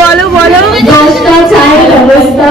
বলো বলো 10টা চায়ের ব্যবস্থা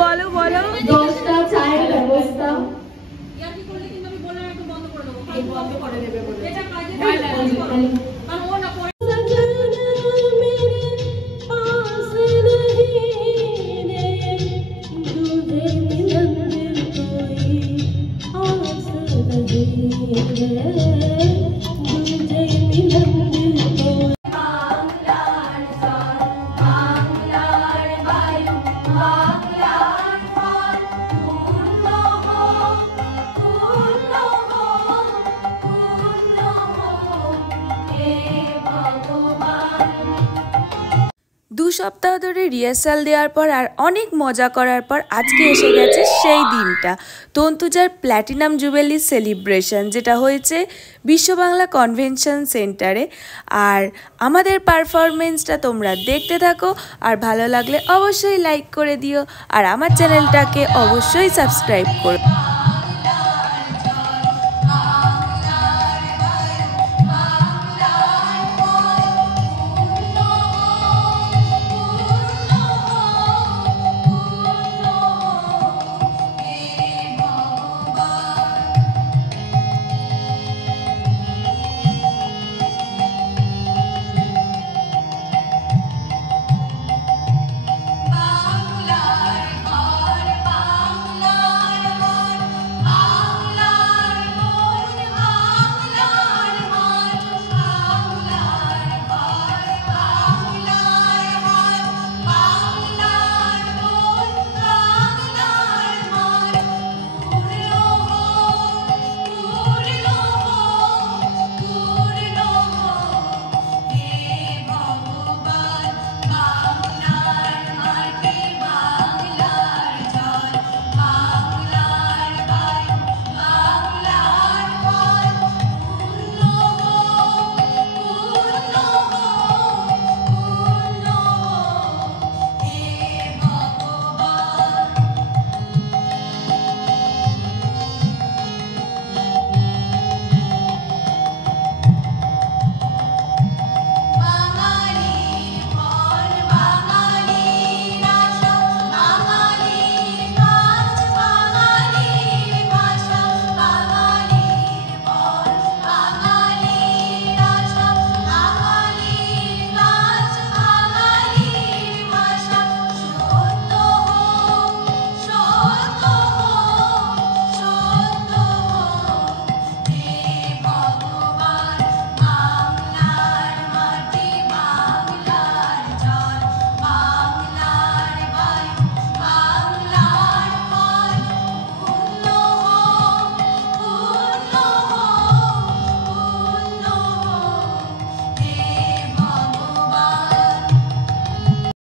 বলো বলো 10টা চায়ের ব্যবস্থা সপ্তাহ ধরে রিহার্সাল দেওয়ার পর আর অনেক মজা করার পর আজকে এসে গেছে সেই দিনটা, তন্তুজার প্ল্যাটিনাম জুবেলি সেলিব্রেশন, যেটা হয়েছে বিশ্ব বাংলা কনভেনশন সেন্টারে। আর আমাদের পারফরমেন্সটা তোমরা দেখতে থাকো, আর ভালো লাগলে অবশ্যই লাইক করে দিও, আর আমার চ্যানেলটাকে অবশ্যই সাবস্ক্রাইব করো।